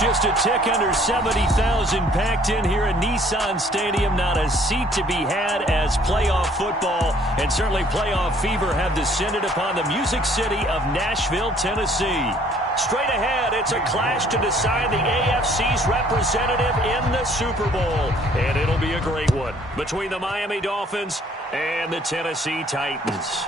Just a tick under 70,000 packed in here at Nissan Stadium. Not a seat to be had as playoff football and certainly playoff fever have descended upon the Music City of Nashville, Tennessee. Straight ahead, it's a clash to decide the AFC's representative in the Super Bowl. And it'll be a great one between the Miami Dolphins and the Tennessee Titans.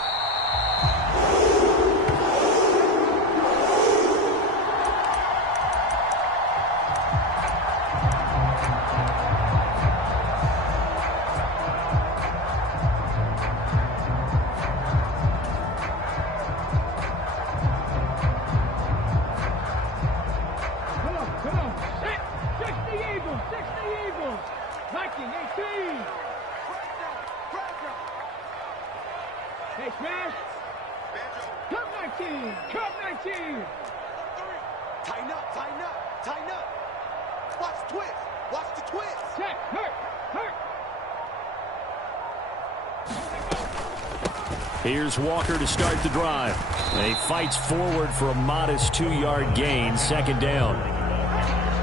Here's Walker to start the drive. And he fights forward for a modest 2-yard gain, second down.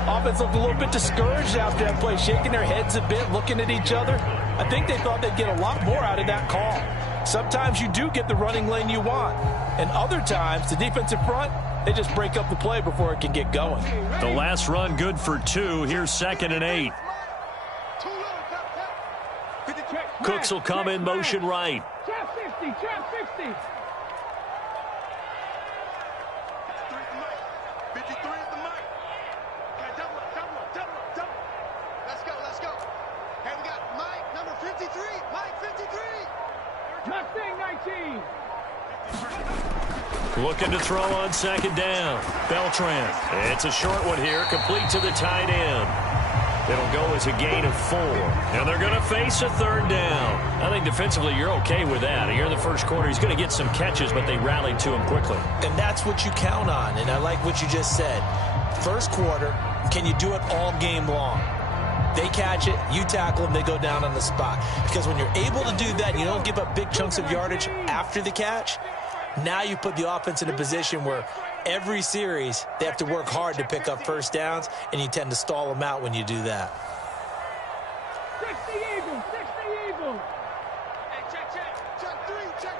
Offense looked a little bit discouraged after that play, shaking their heads a bit, looking at each other. I think they thought they'd get a lot more out of that call. Sometimes you do get the running lane you want. And other times, the defensive front, they just break up the play before it can get going. The last run good for 2. Here's 2nd and 8. Cooks will come in motion right. Trap 50, trap 50. 53 is the mic. Okay, double up. Let's go. Hey, we got Mike, number 53. Mike, 53. Mustang 19. Looking to throw on second down. Beltran. It's a short one here, complete to the tight end. It'll go as a gain of 4. And they're going to face a third down. I think defensively you're okay with that. Here in the first quarter, he's going to get some catches, but they rallied to him quickly. And that's what you count on, and I like what you just said. First quarter, can you do it all game long? They catch it, you tackle them, they go down on the spot. Because when you're able to do that and you don't give up big chunks of yardage after the catch, now you put the offense in a position where every series they have to work hard to pick up first downs, and you tend to stall them out when you do that. 60 Eagles. Hey, check 3. Check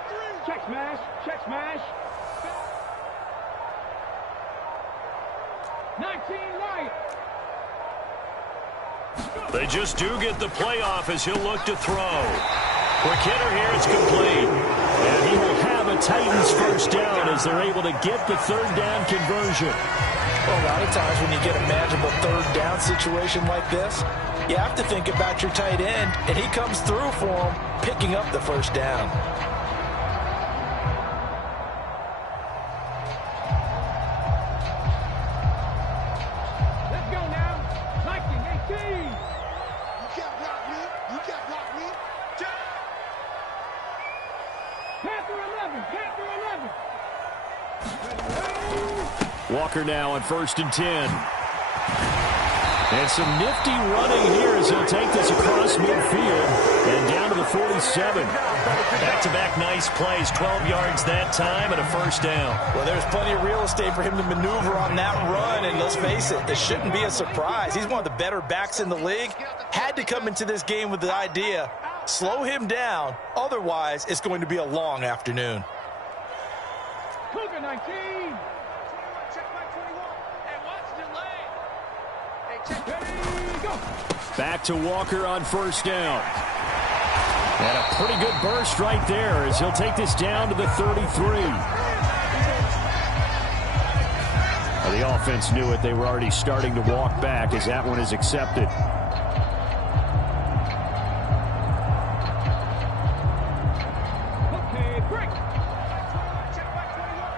smash. 19 right. They just do get the playoff as he'll look to throw. Quick hitter here, it's complete. And he will have a Titans first down as they're able to get the third down conversion. Well, a lot of times when you get a manageable third down situation like this, you have to think about your tight end, and he comes through for him, picking up the first down. Let's go now. Viking 18. You can't block me. Check. Panther 11. Walker now on 1st and 10. And some nifty running here as he'll take this across midfield and down to the 47. Back-to-back nice plays, 12 yards that time and a first down. Well, there's plenty of real estate for him to maneuver on that run, and let's face it, this shouldn't be a surprise. He's one of the better backs in the league. Had to come into this game with the idea, slow him down, otherwise it's going to be a long afternoon. Cougar 19. Back to Walker on 1st down. And a pretty good burst right there as he'll take this down to the 33. Well, the offense knew it. They were already starting to walk back as that one is accepted. Okay, break. Check Mike 21.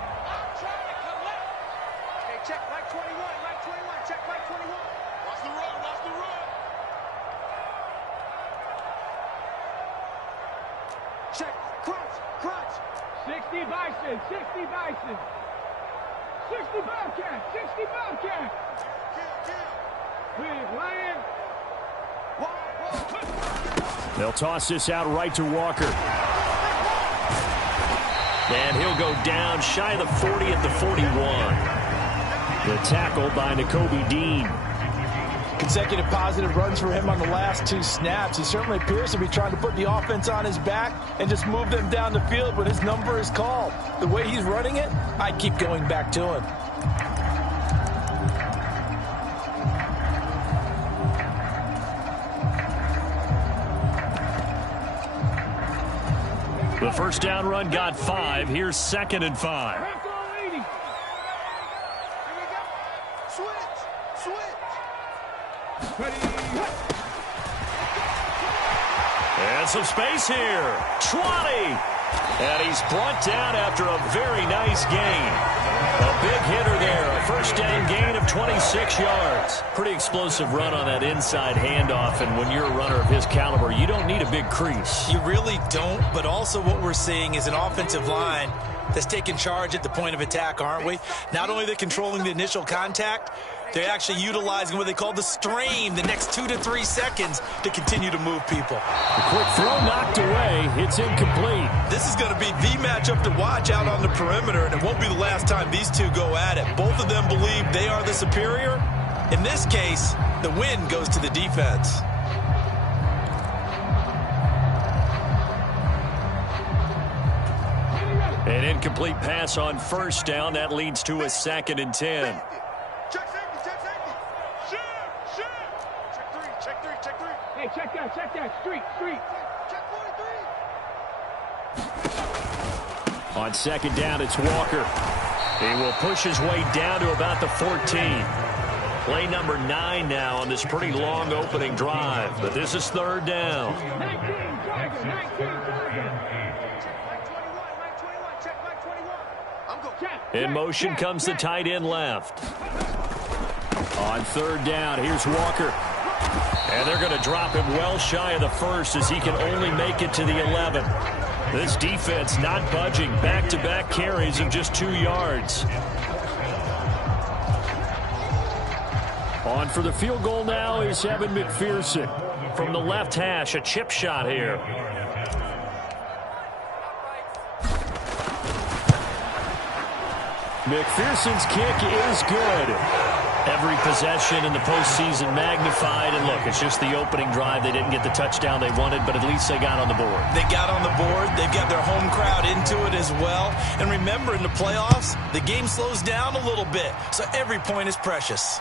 Check Mike 21. Watch the run. Check, crunch. 60 Bison. 60 Bobcat. With Lion. They'll toss this out right to Walker. And he'll go down shy of the 40 at the 41. The tackle by Nakobe Dean. Consecutive positive runs for him on the last 2 snaps. He certainly appears to be trying to put the offense on his back and just move them down the field when his number is called. The way he's running it, I keep going back to him. The first down run got 5. Here's 2nd and 5. And some space here. 20. And he's brought down after a very nice gain. A big hitter there. A first down gain of 26 yards. Pretty explosive run on that inside handoff. And when you're a runner of his caliber, you don't need a big crease. You really don't. But also what we're seeing is an offensive line that's taking charge at the point of attack, aren't we? Not only are they controlling the initial contact, they're actually utilizing what they call the strain the next 2 to 3 seconds to continue to move people. The quick throw knocked away. It's incomplete. This is going to be the matchup to watch out on the perimeter, and it won't be the last time these two go at it. Both of them believe they are the superior. In this case, the win goes to the defense. An incomplete pass on first down. That leads to a 2nd and 10. Check safety, check safety. Shoot. Check 3. Hey, check that. Street. Check 43. On 2nd down, it's Walker. He will push his way down to about the 14. Play number 9 now on this pretty long opening drive. But this is 3rd down. 19 target. Check Mike 21. I'm going. In motion comes the tight end left. On 3rd down, here's Walker. And they're going to drop him well shy of the first as he can only make it to the 11. This defense not budging. Back-to-back carries of just 2 yards. On for the field goal now is Evan McPherson. From the left hash, a chip shot here. McPherson's kick is good. Every possession in the postseason magnified. And look, it's just the opening drive. They didn't get the touchdown they wanted, but at least they got on the board. They got on the board. They've got their home crowd into it as well. And remember, in the playoffs, the game slows down a little bit. So every point is precious.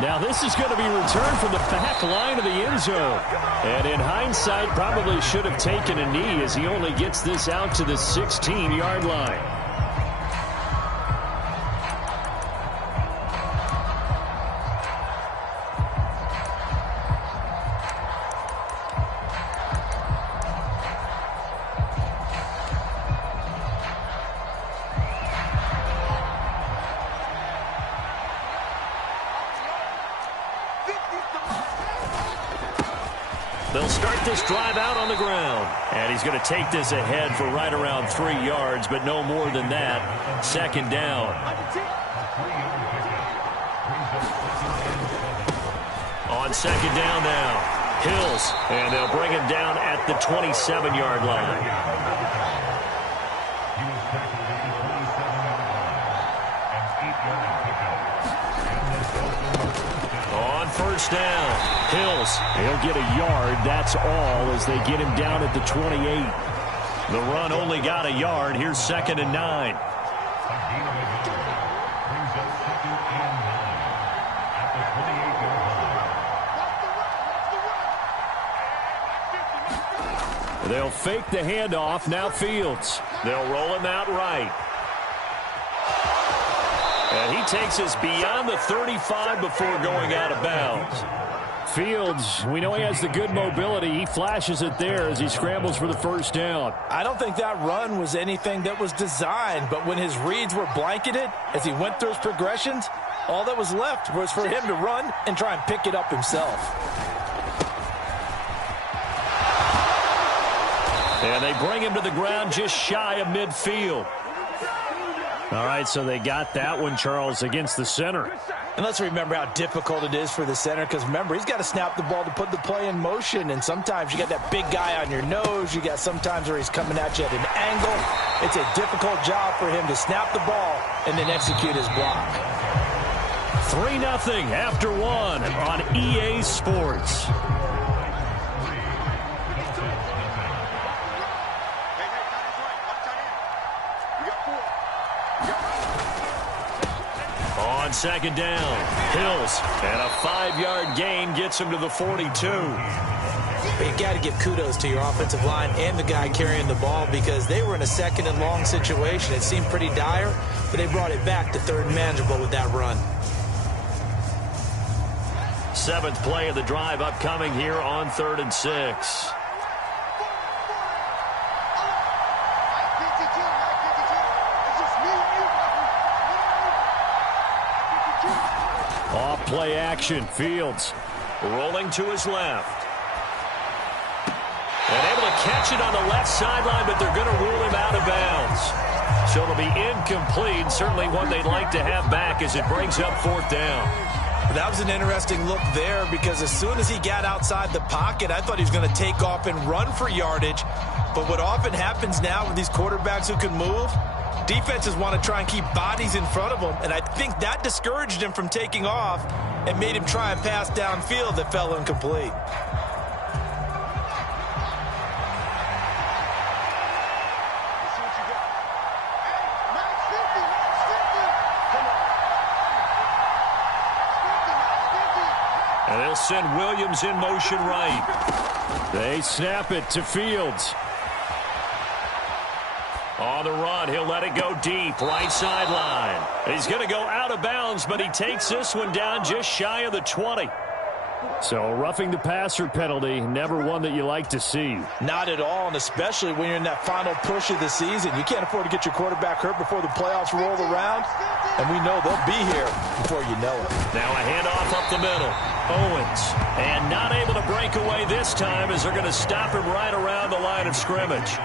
Now this is going to be returned from the back line of the end zone. And in hindsight, probably should have taken a knee as he only gets this out to the 16-yard line. They'll start this drive out on the ground. And he's going to take this ahead for right around 3 yards, but no more than that. 2nd down. On 2nd down now, Hills. And they'll bring him down at the 27-yard line. On 1st down, Hills. He'll get a yard. That's all as they get him down at the 28. The run only got a yard. Here's 2nd and 9. They'll fake the handoff. Now Fields. They'll roll him out right. And he takes us beyond the 35 before going out of bounds. Fields, we know he has the good mobility. He flashes it there as he scrambles for the 1st down. I don't think that run was anything that was designed, but when his reads were blanketed, as he went through his progressions, all that was left was for him to run and try and pick it up himself. And they bring him to the ground just shy of midfield. All right, so they got that one, Charles, against the center. And let's remember how difficult it is for the center, because remember, he's got to snap the ball to put the play in motion, and sometimes you got that big guy on your nose. You got sometimes where he's coming at you at an angle. It's a difficult job for him to snap the ball and then execute his block. 3-0 after one on EA Sports. On second down, Hills, and a 5-yard gain gets him to the 42. But you got to give kudos to your offensive line and the guy carrying the ball because they were in a second and long situation. It seemed pretty dire, but they brought it back to third and manageable with that run. 7th play of the drive upcoming here on 3rd and 6. Off play action, Fields rolling to his left. And able to catch it on the left sideline, but they're going to rule him out of bounds. So it'll be incomplete, certainly one they'd like to have back as it brings up 4th down. That was an interesting look there because as soon as he got outside the pocket, I thought he was going to take off and run for yardage. But what often happens now with these quarterbacks who can move, defenses want to try and keep bodies in front of them, and I think that discouraged him from taking off and made him try a pass downfield that fell incomplete. And they'll send Williams in motion right. They snap it to Fields. On the run, he'll let it go deep, right sideline. He's going to go out of bounds, but he takes this one down just shy of the 20. So roughing the passer penalty, never one that you like to see. Not at all, and especially when you're in that final push of the season. You can't afford to get your quarterback hurt before the playoffs roll around, and we know they'll be here before you know it. Now a handoff up the middle. Owens, and not able to break away this time as they're going to stop him right around the line of scrimmage.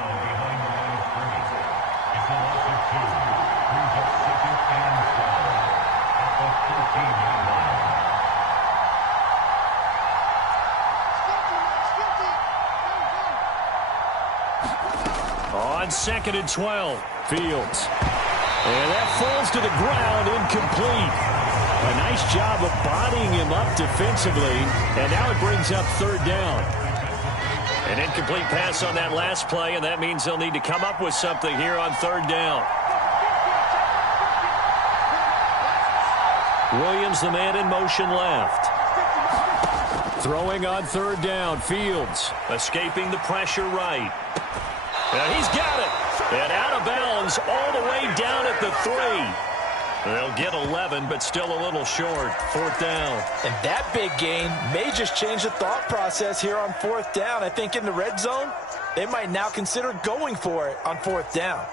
On 2nd and 12, Fields. And that falls to the ground, incomplete. A nice job of bodying him up defensively, and now it brings up 3rd down. An incomplete pass on that last play, and that means they'll need to come up with something here on 3rd down. Williams, the man in motion left. Throwing on 3rd down, Fields escaping the pressure right. And he's got it. And out of bounds all the way down at the 3. They'll get 11, but still a little short. 4th down. And that big gain may just change the thought process here on 4th down. I think in the red zone, they might now consider going for it on 4th down.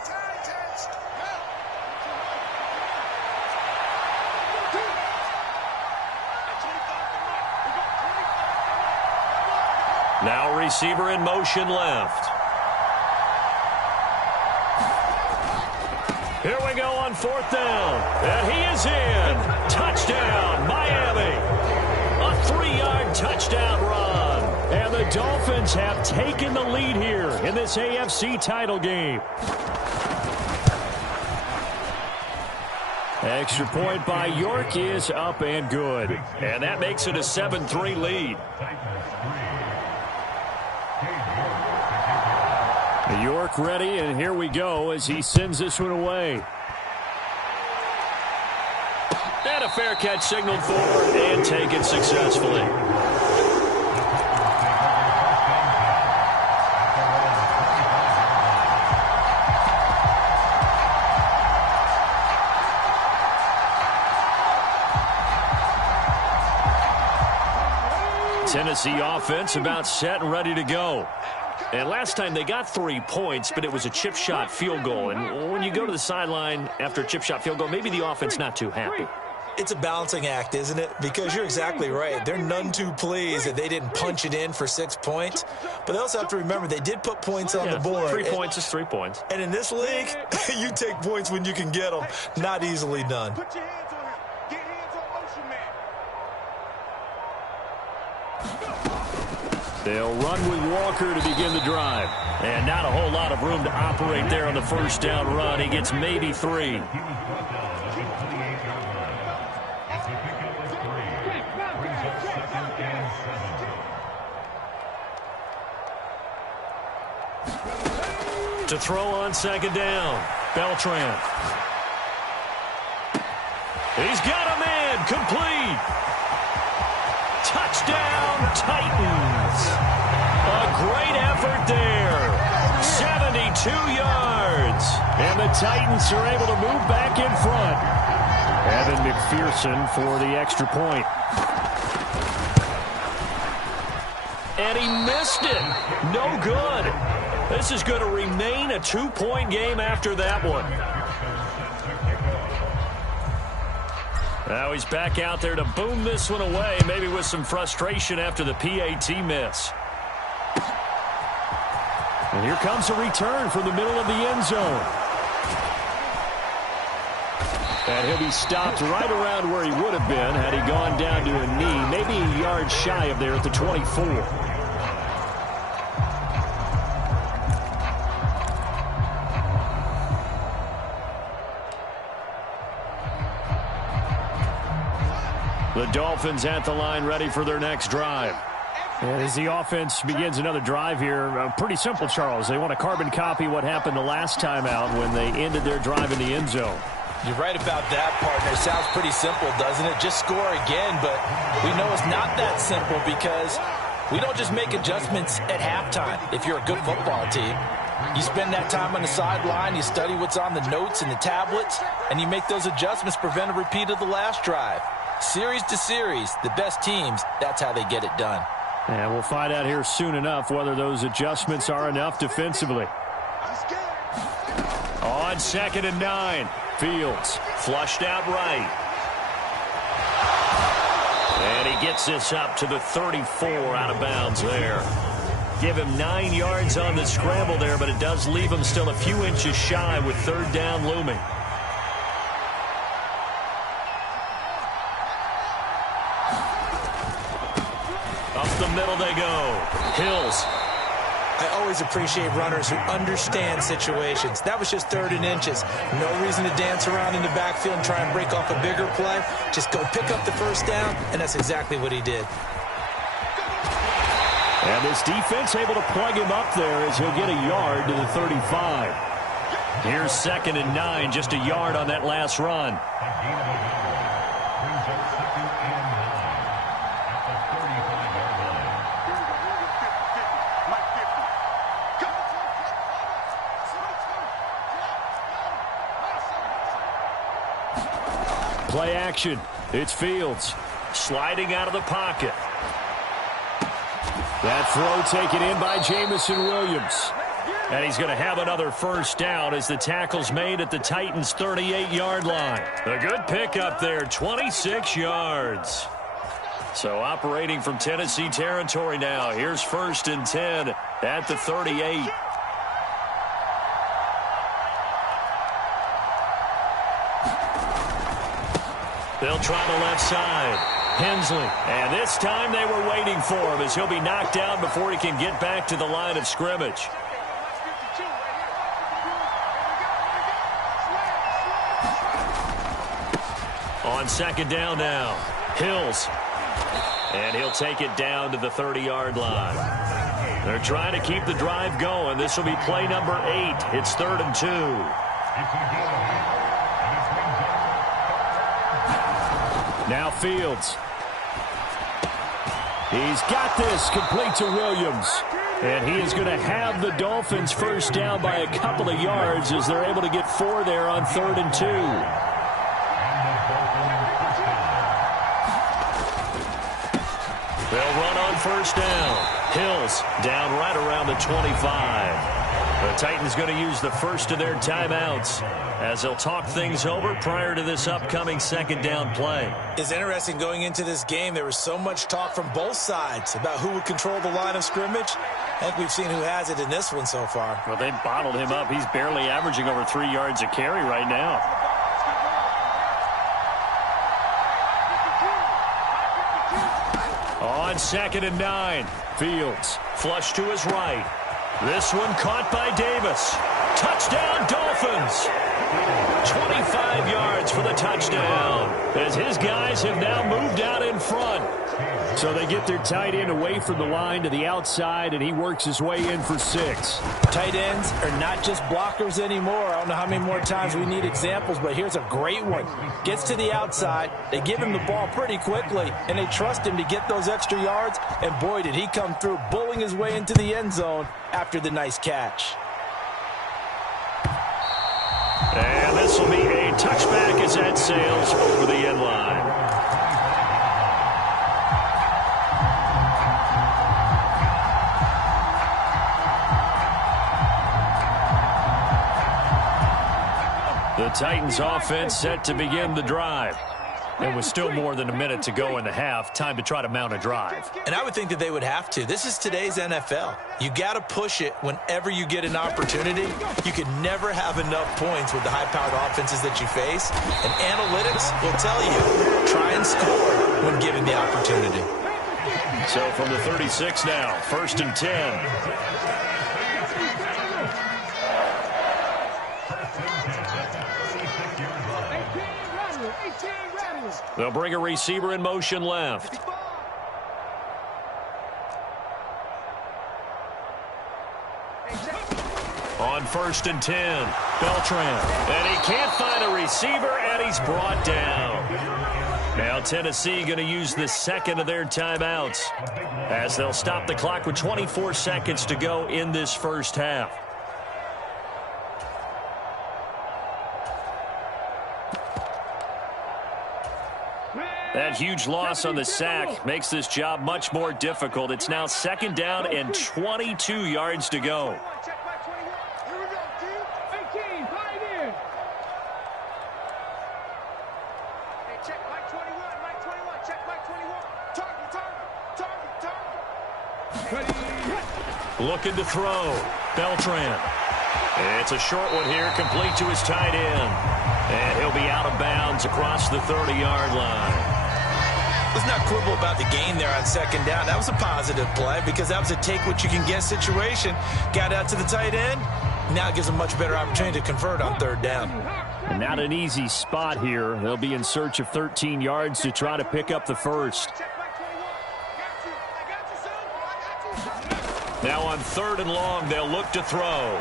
Now receiver in motion left. Here we go on 4th down. And he is in. Touchdown, Miami. A 3-yard touchdown run. And the Dolphins have taken the lead here in this AFC title game. Extra point by York is up and good. And that makes it a 7-3 lead. York ready, and here we go as he sends this one away. And a fair catch signaled for and taken successfully. Tennessee offense about set and ready to go. And last time they got 3 points, but it was a chip shot field goal. And when you go to the sideline after a chip shot field goal, maybe the offense not too happy. It's a balancing act, isn't it? Because you're exactly right. They're none too pleased that they didn't punch it in for 6 points. But they also have to remember they did put points on the board. 3 points is 3 points. And in this league, you take points when you can get them. Not easily done. Put your hands on him. Get hands on motion, man. They'll run with Walker to begin the drive. And not a whole lot of room to operate there on the first down run. He gets maybe 3. To throw on second down, Beltran. He's got a man, complete. Touchdown, Titans. A great effort there. 72 yards. And the Titans are able to move back in front. Evan McPherson for the extra point. And he missed it. No good. This is going to remain a 2-point game after that one. Now he's back out there to boom this one away, maybe with some frustration after the PAT miss. And here comes a return from the middle of the end zone. And he'll be stopped right around where he would have been had he gone down to a knee, maybe a yard shy of there at the 24. The Dolphins at the line, ready for their next drive. And as the offense begins another drive here, pretty simple, Charles. They want to carbon copy what happened the last time out when they ended their drive in the end zone. You're right about that, partner. Sounds pretty simple, doesn't it? Just score again, but we know it's not that simple because we don't just make adjustments at halftime if you're a good football team. You spend that time on the sideline, you study what's on the notes and the tablets, and you make those adjustments, prevent a repeat of the last drive. Series to series, the best teams, that's how they get it done. And we'll find out here soon enough whether those adjustments are enough defensively. On 2nd and 9, Fields flushed out right. And he gets this up to the 34 out of bounds there. Give him 9 yards on the scramble there, but it does leave him still a few inches shy with 3rd down looming. Up the middle they go. Hills. I always appreciate runners who understand situations. That was just 3rd and inches. No reason to dance around in the backfield and try and break off a bigger play. Just go pick up the first down, and that's exactly what he did. And this defense able to plug him up there as he'll get a yard to the 35. Here's 2nd and 9, just a yard on that last run. Play action. It's Fields sliding out of the pocket. That throw taken in by Jameson Williams. And he's going to have another first down as the tackle's made at the Titans' 38-yard line. A good pickup there, 26 yards. So operating from Tennessee territory now. Here's 1st and 10 at the 38. They'll try the left side. Hensley. And this time they were waiting for him as he'll be knocked down before he can get back to the line of scrimmage. On 2nd down now. Hills. And he'll take it down to the 30-yard line. They're trying to keep the drive going. This will be play number 8. It's 3rd and 2. Now Fields. He's got this complete to Williams. And he is going to have the Dolphins first down by a couple of yards as they're able to get 4 there on 3rd and 2. They'll run on first down. Hills down right around the 25. The Titans going to use the first of their timeouts as they'll talk things over prior to this upcoming 2nd down play. It's interesting going into this game. There was so much talk from both sides about who would control the line of scrimmage. I think we've seen who has it in this one so far. Well, they bottled him up. He's barely averaging over 3 yards a carry right now. On 2nd and 9, Fields flush to his right. This one caught by Davis. Touchdown, Dolphins. 25 yards for the touchdown, as his guys have now moved out in front. So they get their tight end away from the line to the outside, and he works his way in for 6. Tight ends are not just blockers anymore. I don't know how many more times we need examples, but here's a great one. Gets to the outside, they give him the ball pretty quickly, and they trust him to get those extra yards, and boy, did he come through, bullying his way into the end zone after the nice catch. And this will be a touchback as that sails over the end line. The Titans offense set to begin the drive. And with still more than a minute to go in the half, time to try to mount a drive. And I would think that they would have to. This is today's NFL. You got to push it whenever you get an opportunity. You can never have enough points with the high-powered offenses that you face. And analytics will tell you, try and score when given the opportunity. So from the 36 now, 1st and 10. They'll bring a receiver in motion left. On 1st and 10, Beltran. And he can't find a receiver, and he's brought down. Now Tennessee going to use the second of their timeouts, as they'll stop the clock with 24 seconds to go in this first half. That huge loss on the sack makes this job much more difficult. It's now 2nd down and 22 yards to go. Check by 21. Here we go, team. 18, pioneer. Hey, check by 21. Mike 21. Check by 21. Target. Looking to throw. Beltran. It's a short one here, complete to his tight end. And he'll be out of bounds across the 30-yard line. Let's not quibble about the gain there on 2nd down. That was a positive play because that was a take-what-you-can-get situation. Got out to the tight end. Now it gives them a much better opportunity to convert on 3rd down. And not an easy spot here. They'll be in search of 13 yards to try to pick up the first. Check by 21. I got you, son. I got you. Now on 3rd and long, they'll look to throw.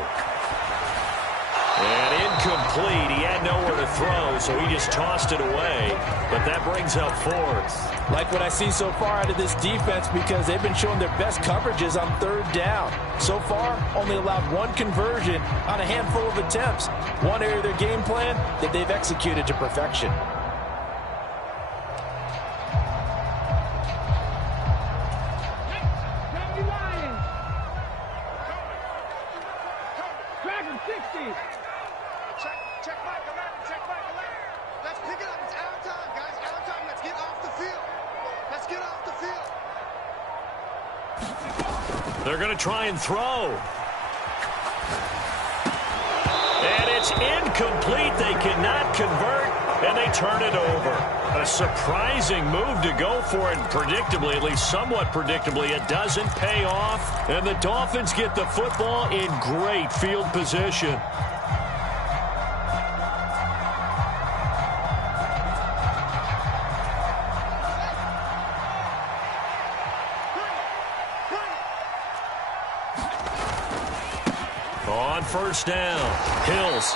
And incomplete. He had nowhere to throw, so he just tossed it away. But that brings up 4th. Like what I see so far out of this defense because they've been showing their best coverages on 3rd down. So far, only allowed 1 conversion on a handful of attempts. One area of their game plan that they've executed to perfection. Check back 11. Check back 11. Let's pick it up. It's our time, guys. Our time. Let's get off the field. Let's get off the field. They're going to try and throw. And it's incomplete. They cannot convert, and they turn it over. A surprising move to go for it. Predictably, at least somewhat predictably, it doesn't pay off. And the Dolphins get the football in great field position. On 1st down, Hills.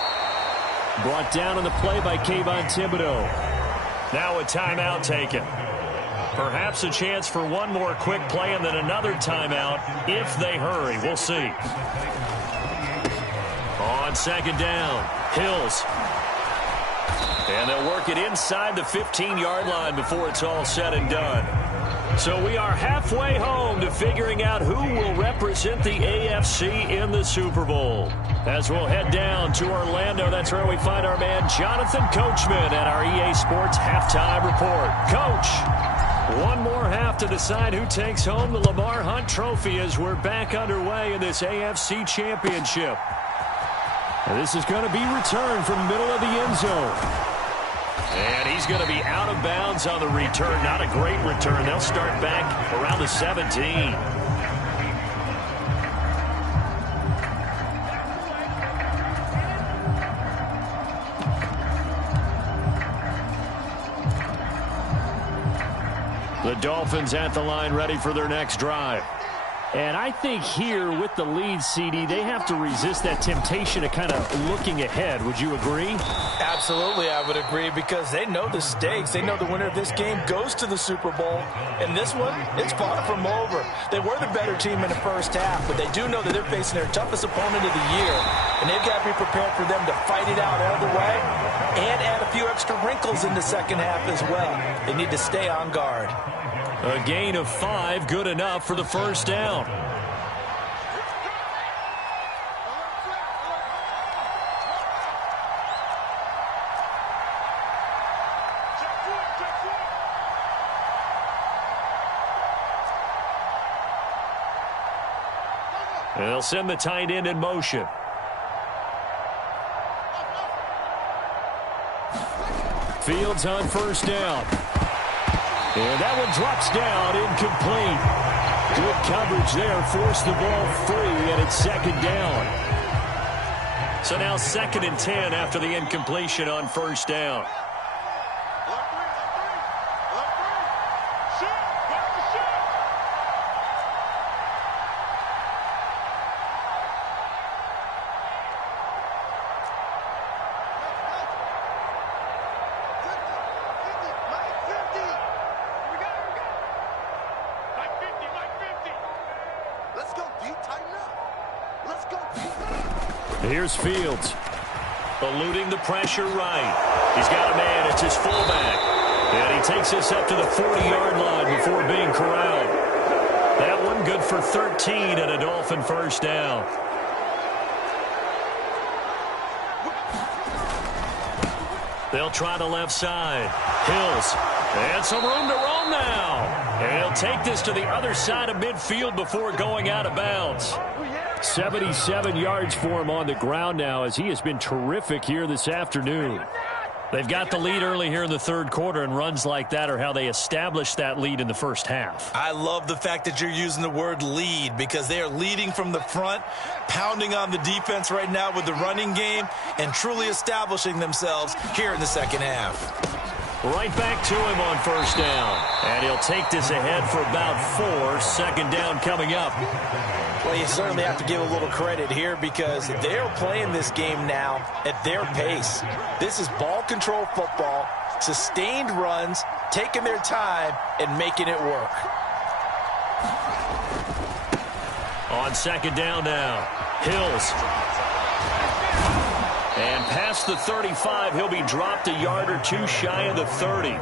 Brought down on the play by Kayvon Thibodeaux. Now a timeout taken. Perhaps a chance for one more quick play and then another timeout if they hurry. We'll see. On 2nd down, Hills. And they'll work it inside the 15-yard line before it's all said and done. So we are halfway home to figuring out who will represent the AFC in the Super Bowl. As we'll head down to Orlando, that's where we find our man Jonathan Coachman at our EA Sports Halftime Report. Coach, one more half to decide who takes home the Lamar Hunt Trophy as we're back underway in this AFC Championship. And this is going to be returned from middle of the end zone. And he's going to be out of bounds on the return. Not a great return. They'll start back around the 17. The Dolphins at the line, ready for their next drive. And I think here with the lead, CD, they have to resist that temptation of kind of looking ahead. Would you agree? Absolutely, I would agree, because they know the stakes. They know the winner of this game goes to the Super Bowl. And this one, it's far from over. They were the better team in the first half, but they do know that they're facing their toughest opponent of the year. And they've got to be prepared for them to fight it out all the way and add a few extra wrinkles in the second half as well. They need to stay on guard. A gain of 5, good enough for the first down. They'll send the tight end in motion. Fields on first down. And that one drops down, incomplete. Good coverage there, forced the ball free, and it's second down. So now 2nd and 10 after the incompletion on first down. Here's Fields, eluding the pressure right. He's got a man, it's his fullback. And he takes this up to the 40-yard line before being corralled. That one good for 13 and a Dolphin first down. They'll try the left side. Hills, and some room to roam now. And he'll take this to the other side of midfield before going out of bounds. 77 yards for him on the ground now, as he has been terrific here this afternoon. They've got the lead early here in the third quarter, and runs like that are how they established that lead in the first half. I love the fact that you're using the word lead, because they are leading from the front, pounding on the defense right now with the running game, and truly establishing themselves here in the second half. Right back to him on first down. And he'll take this ahead for about 4. Second down coming up. Well, you certainly have to give a little credit here, because they're playing this game now at their pace. This is ball control football, sustained runs, taking their time, and making it work. On second down now, Hills. And past the 35, he'll be dropped a yard or 2 shy of the 30.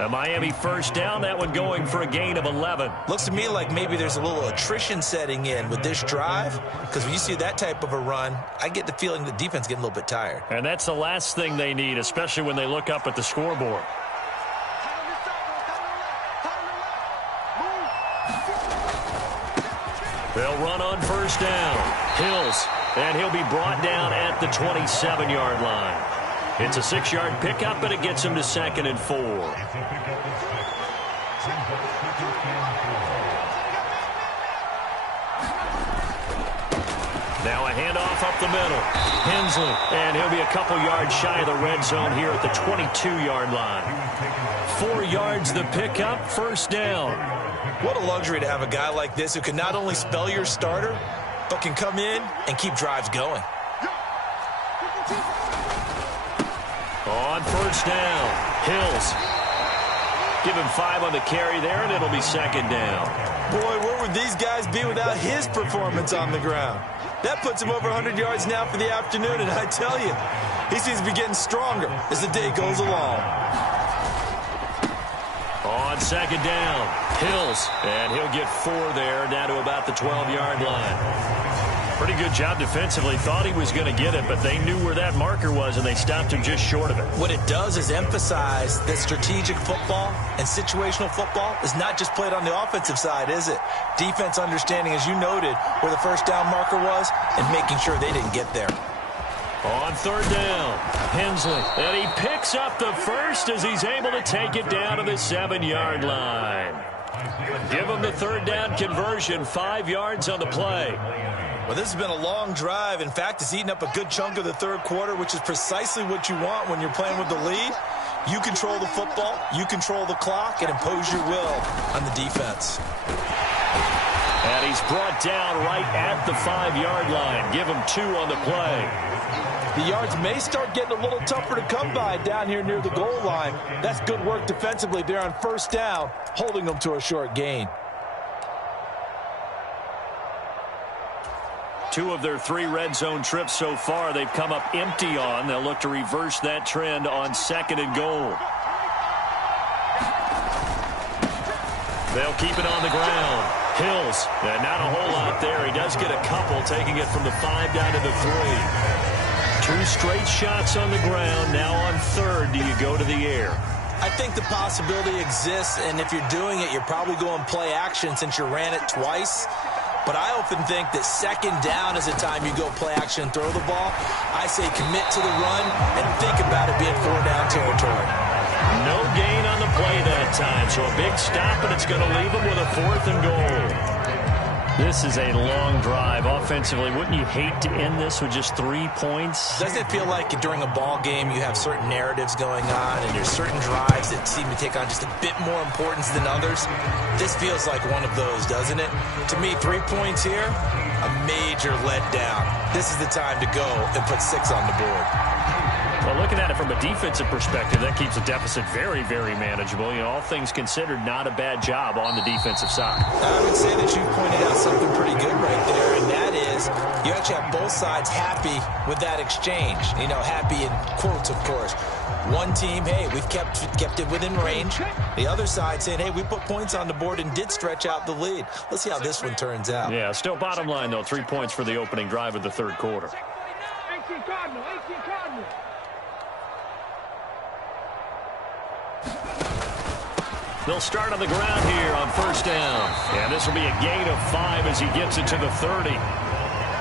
A Miami first down, that one going for a gain of 11. Looks to me like maybe there's a little attrition setting in with this drive, because when you see that type of a run, I get the feeling the defense getting a little bit tired. And that's the last thing they need, especially when they look up at the scoreboard. They'll run on first down. Hills, and he'll be brought down at the 27-yard line. It's a 6-yard pickup, but it gets him to 2nd and 4. Now a handoff up the middle. Hensley, and he'll be a couple yards shy of the red zone here at the 22-yard line. 4 yards the pickup, first down. What a luxury to have a guy like this who can not only spell your starter, but can come in and keep drives going. On first down, Hills. Give him 5 on the carry there, and it'll be second down. Boy, where would these guys be without his performance on the ground? That puts him over 100 yards now for the afternoon, and I tell you, he seems to be getting stronger as the day goes along. On second down, Hills, and he'll get 4 there, down to about the 12-yard line. Pretty good job defensively. Thought he was going to get it, but they knew where that marker was, and they stopped him just short of it. What it does is emphasize that strategic football and situational football is not just played on the offensive side, is it? Defense understanding, as you noted, where the first down marker was and making sure they didn't get there. On third down, Hensley, and he picks picks up the first as he's able to take it down to the 7-yard line. Give him the third down conversion, 5 yards on the play. Well, this has been a long drive. In fact, it's eaten up a good chunk of the third quarter, which is precisely what you want when you're playing with the lead. You control the football, you control the clock, and impose your will on the defense. And he's brought down right at the 5-yard line. Give him 2 on the play. The yards may start getting a little tougher to come by down here near the goal line. That's good work defensively there on first down, holding them to a short gain. 2 of their 3 red zone trips so far, they've come up empty on. They'll look to reverse that trend on 2nd and goal. They'll keep it on the ground. Hills, and not a whole lot there. He does get a couple, taking it from the 5 down to the 3. 2 straight shots on the ground. Now on 3rd, do you go to the air? I think the possibility exists, and if you're doing it, you're probably going play action since you ran it twice. But I often think that 2nd down is the time you go play action and throw the ball. I say commit to the run and think about it being 4-down territory. No gain on the play that time, so a big stop, and it's going to leave them with a 4th and goal. This is a long drive offensively. Wouldn't you hate to end this with just 3 points? Doesn't it feel like during a ball game you have certain narratives going on and there's certain drives that seem to take on just a bit more importance than others? This feels like one of those, doesn't it? To me, 3 points here, a major letdown. This is the time to go and put 6 on the board. Well, looking at it from a defensive perspective, that keeps the deficit very, very manageable. You know, all things considered, not a bad job on the defensive side. I would say that you pointed out something pretty good right there, and that is you actually have both sides happy with that exchange. You know, happy in quotes, of course. One team, hey, we've kept it within range. The other side saying, hey, we put points on the board and did stretch out the lead. Let's see how this one turns out. Yeah, still bottom line, though, 3 points for the opening drive of the third quarter. 18 Cardinal, 18 Cardinal. They'll start on the ground here on first down. And this will be a gain of 5 as he gets it to the 30.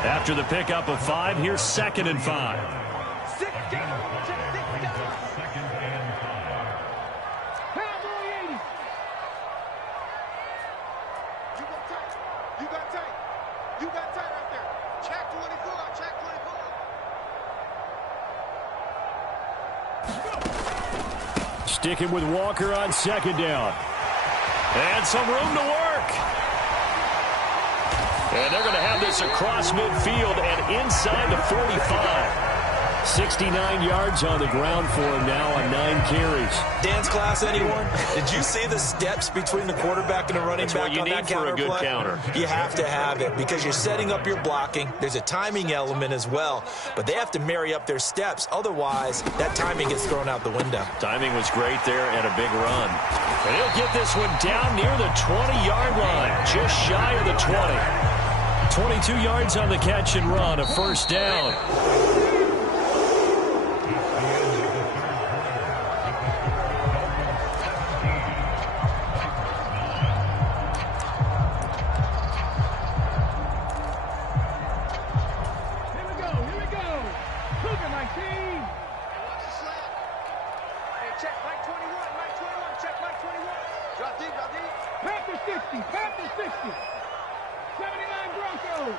After the pickup of 5, here's 2nd and 5. You got tight right there. Check 24, check 24. Sticking with Walker on 2nd down. And some room to work. And they're going to have this across midfield and inside the 45. 69 yards on the ground for him now on 9 carries. Dance class, anyone? Did you see the steps between the quarterback and the running back on that counter play? That's what you need for a good counter. You have to have it because you're setting up your blocking. There's a timing element as well, but they have to marry up their steps. Otherwise, that timing gets thrown out the window. Timing was great there and a big run. And he'll get this one down near the 20-yard line, just shy of the 20. 22 yards on the catch and run, a first down. Panthers 60. 79 Broncos.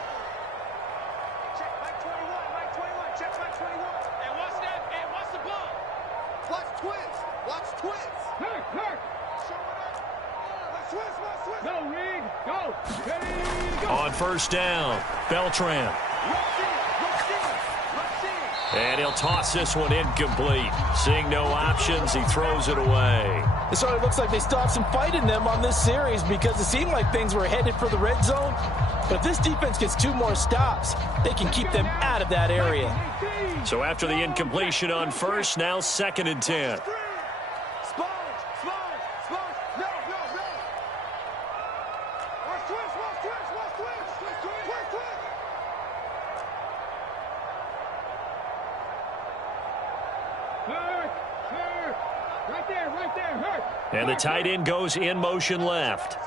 Check Mike 21, Mike 21, check Mike 21. And what's that? And what's the ball? Watch twins. Watch twins. Hurt. Show it up. Watch twins, watch twins. Go, Reed. Go. Ready, go. On first down, Beltran. And he'll toss this one incomplete. Seeing no options, he throws it away. It sort of looks like they stopped some fight in them on this series because it seemed like things were headed for the red zone. But if this defense gets 2 more stops, they can keep them out of that area. So after the incompletion on first, now 2nd and 10. Sponge. No. Watch twins. Hurt. Right there, hurt. And the tight end goes in motion left.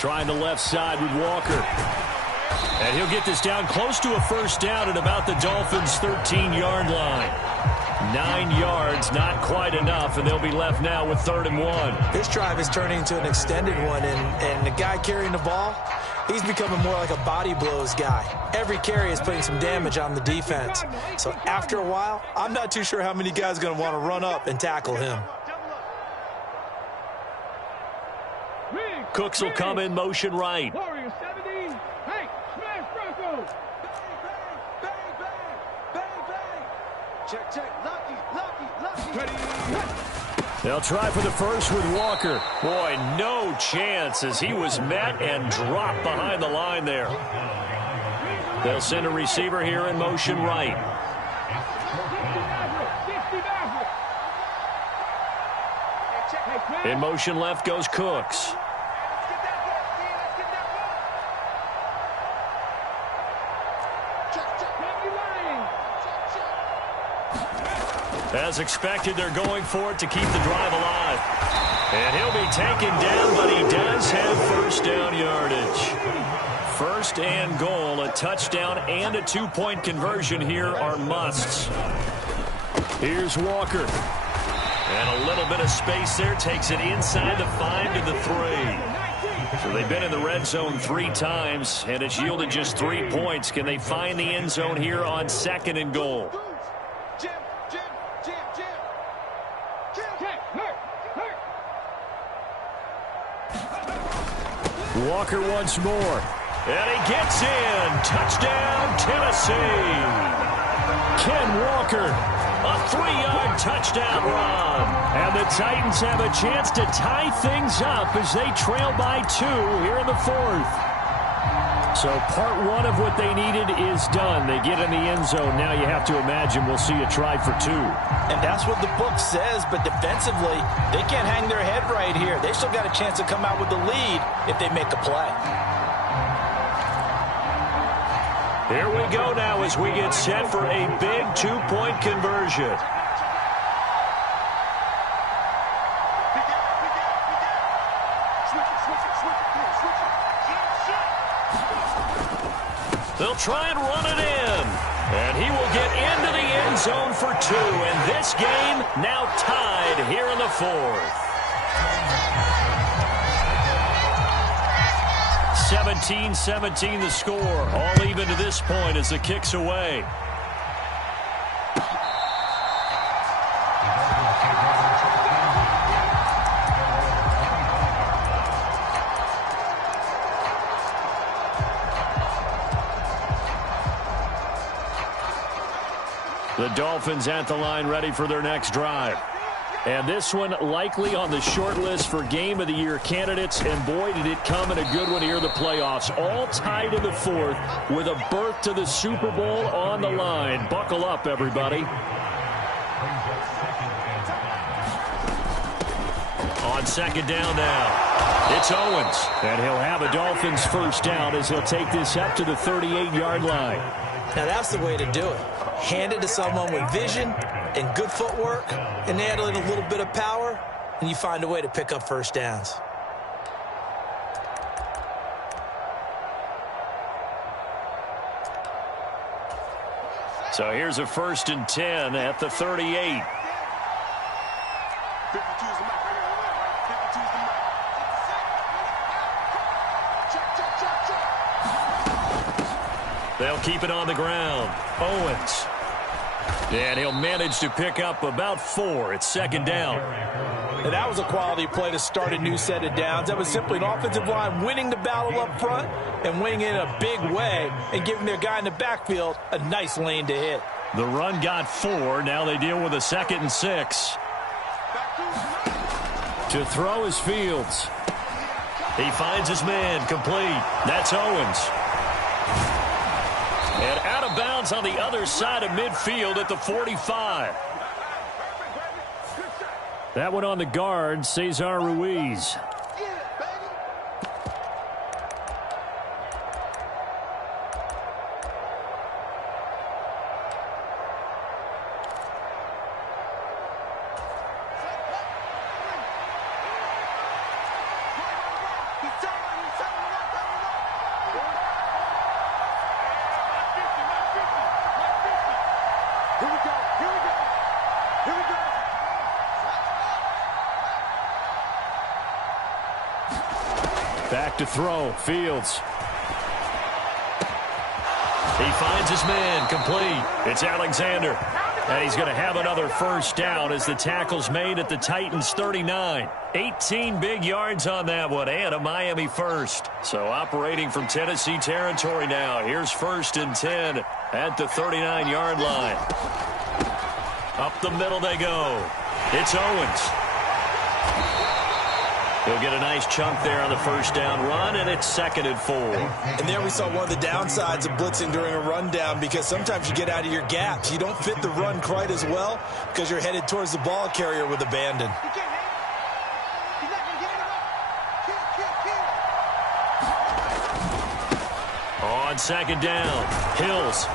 Trying the left side with Walker. And he'll get this down close to a first down at about the Dolphins' 13-yard line. 9 yards, not quite enough, and they'll be left now with 3rd and 1. This drive is turning into an extended one, and the guy carrying the ball, he's becoming more like a body blows guy. Every carry is putting some damage on the defense. So after a while, I'm not too sure how many guys are going to want to run up and tackle him. Cooks will come in motion right. Warrior 70. Hey, smash Broncos. Bang, bang, bang, bang. Check, check. Lucky. Ready. They'll try for the first with Walker. Boy, no chance as he was met and dropped behind the line there. They'll send a receiver here in motion right. 60 In motion left goes Cooks. As expected, they're going for it to keep the drive alive. And he'll be taken down, but he does have first down yardage. First and goal, a touchdown and a 2-point conversion here are musts. Here's Walker. And a little bit of space there, takes it inside the 5 to the 3. So they've been in the red zone 3 times, and it's yielded just 3 points. Can they find the end zone here on 2nd and goal? Walker once more. And he gets in. Touchdown, Tennessee. Ken Walker, a 3-yard touchdown run. And the Titans have a chance to tie things up as they trail by 2 here in the 4th. So part 1 of what they needed is done. They get in the end zone. Now you have to imagine we'll see a try for 2. And that's what the book says, but defensively, they can't hang their head right here. They still got a chance to come out with the lead if they make a play. Here we go now as we get set for a big 2-point conversion. They'll try and run it in. And he will get into the end zone for 2. And this game now tied here in the 4th. 17-17 the score. All even to this point as the kick's away. The Dolphins at the line ready for their next drive. And this one likely on the short list for Game of the Year candidates. And boy, did it come in a good one here in the playoffs. All tied in the 4th with a berth to the Super Bowl on the line. Buckle up, everybody. On 2nd down now, it's Owens. And he'll have a Dolphins first down as he'll take this up to the 38-yard line. Now that's the way to do it. Hand it to someone with vision and good footwork, and add in a little bit of power, and you find a way to pick up first downs. So here's a 1st and 10 at the 38. They'll keep it on the ground. Owens. And he'll manage to pick up about 4. It's 2nd down. And that was a quality play to start a new set of downs. That was simply an offensive line winning the battle up front and winning it in a big way and giving their guy in the backfield a nice lane to hit. The run got 4. Now they deal with a 2nd and 6. To throw is Fields. He finds his man complete. That's Owens. And out of bounds on the other side of midfield at the 45. That one on the guard, Cesar Ruiz. Back to throw. Fields. He finds his man. Complete. It's Alexander. And he's going to have another first down as the tackle's made at the Titans' 39. 18 big yards on that one and a Miami first. So operating from Tennessee territory now. Here's 1st and 10 at the 39-yard line. Up the middle they go. It's Owens. He'll get a nice chunk there on the first down run, and it's 2nd and 4. And there we saw one of the downsides of blitzing during a rundown, because sometimes you get out of your gaps. You don't fit the run quite as well because you're headed towards the ball carrier with abandon. On 2nd down, Hills.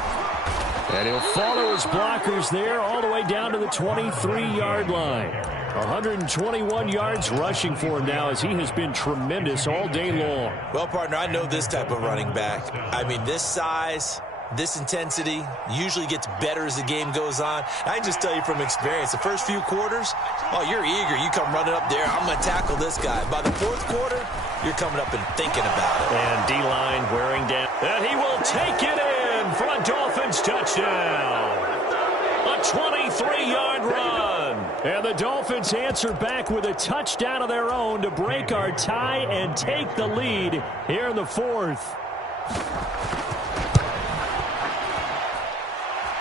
And he'll follow his blockers there all the way down to the 23-yard line. 121 yards rushing for him now, as he has been tremendous all day long. Well, partner, I know this type of running back. I mean, this size, this intensity usually gets better as the game goes on. I can just tell you from experience, the first few quarters, oh, you're eager. You come running up there, I'm going to tackle this guy. By the 4th quarter, you're coming up and thinking about it. And D-line wearing down. And he will take it in for a Dolphins touchdown. A 23-yard run. And the Dolphins answer back with a touchdown of their own to break our tie and take the lead here in the 4th.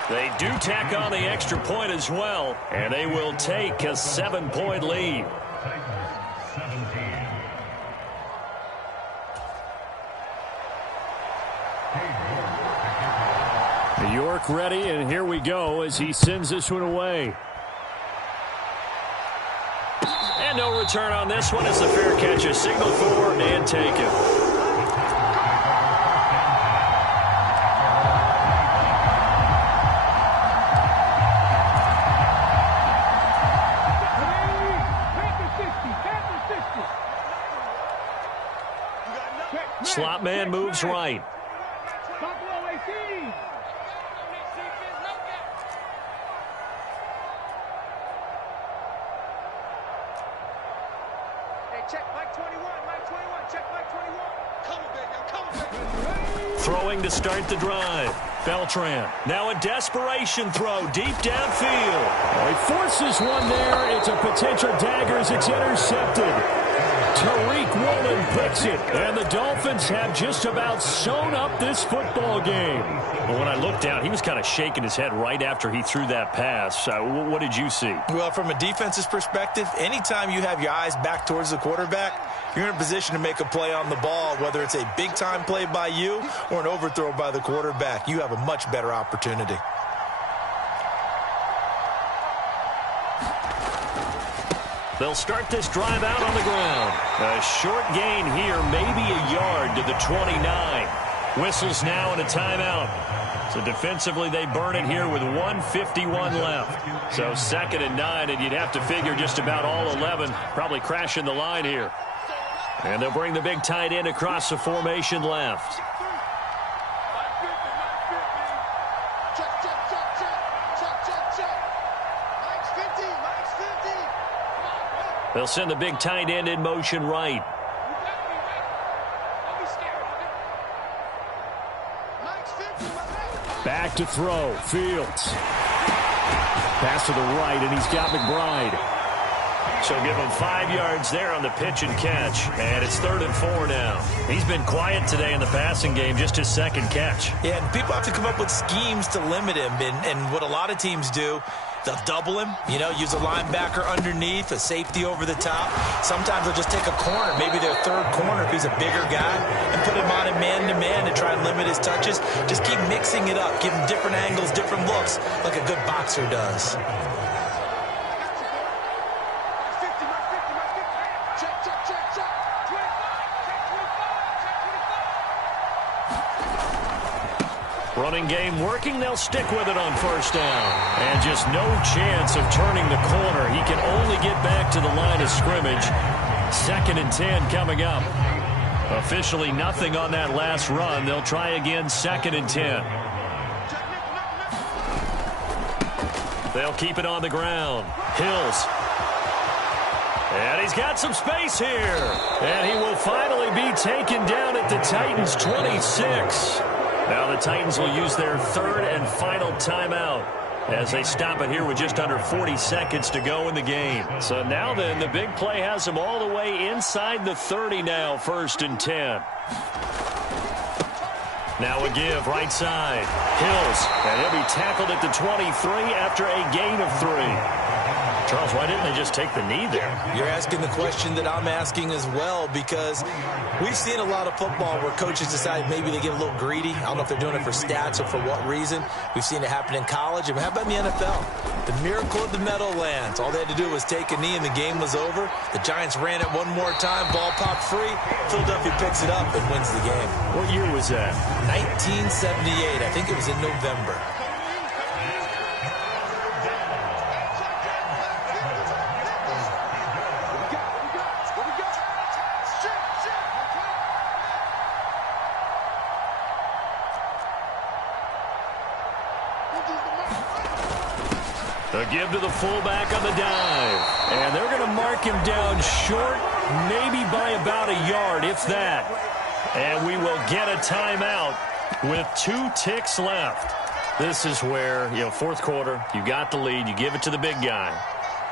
They do tack on the extra point as well, and they will take a 7-point lead. York ready, and here we go as he sends this one away. And no return on this one. It's a fair catch, a signal for and taken. Slot man moves right. Throwing to start the drive. Beltran. Now a desperation throw deep downfield. Oh, he forces one there. It's a potential dagger as it's intercepted. Tariq Woolen picks it. And the Dolphins have just about sewn up this football game. Well, when I looked down, he was kind of shaking his head right after he threw that pass. What did you see? Well, from a defense's perspective, anytime you have your eyes back towards the quarterback, you're in a position to make a play on the ball, whether it's a big-time play by you or an overthrow by the quarterback. You have a much better opportunity. They'll start this drive out on the ground. A short gain here, maybe a yard to the 29. Whistles now and a timeout. So defensively, they burn it here with 1:51 left. So 2nd and 9, and you'd have to figure just about all 11 probably crashing the line here. And they'll bring the big tight end across the formation left. They'll send the big tight end in motion right. Back to throw. Fields. Pass to the right, and he's got McBride. So give him 5 yards there on the pitch and catch. And it's 3rd and 4 now. He's been quiet today in the passing game, just his 2nd catch. Yeah, and people have to come up with schemes to limit him. And what a lot of teams do, they'll double him, use a linebacker underneath, a safety over the top. Sometimes they'll just take a corner, maybe their 3rd corner if he's a bigger guy, and put him on a man-to-man to try and limit his touches. Just keep mixing it up, give him different angles, different looks, like a good boxer does. Running game working. They'll stick with it on 1st down. And just no chance of turning the corner. He can only get back to the line of scrimmage. 2nd and 10 coming up. Officially nothing on that last run. They'll try again 2nd and 10. They'll keep it on the ground. Hills. And he's He's got some space here. And he will finally be taken down at the Titans' 26. Now the Titans will use their third and final timeout as they stop it here with just under 40 seconds to go in the game. So now then, the big play has them all the way inside the 30 now, 1st and 10. Now a give, right side. Hills, and he'll be tackled at the 23 after a gain of 3. Charles, why didn't they just take the knee there? You're asking the question that I'm asking as well, because we've seen a lot of football where coaches decide maybe they get a little greedy. I don't know if they're doing it for stats or for what reason. We've seen it happen in college. I mean, how about in the NFL? The miracle of the Meadowlands. All they had to do was take a knee and the game was over. The Giants ran it one more time. Ball popped free. Philadelphia picks it up and wins the game. What year was that? 1978. I think it was in November. A give to the fullback on the dive. And they're going to mark him down short, maybe by about a yard, if that. And we will get a timeout with 2 ticks left. This is where, fourth quarter, you got the lead, you give it to the big guy.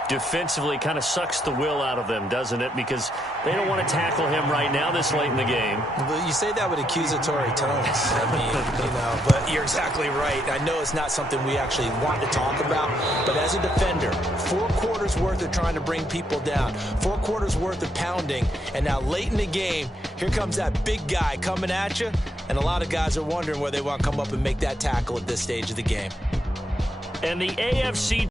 Defensively kind of sucks the will out of them, doesn't it? Because they don't want to tackle him right now this late in the game. Well, you say that with accusatory tones. I mean, but you're exactly right. I know it's not something we actually want to talk about, but as a defender, 4 quarters worth of trying to bring people down, 4 quarters worth of pounding, and now late in the game, here comes that big guy coming at you, and a lot of guys are wondering where they want to come up and make that tackle at this stage of the game. And the AFC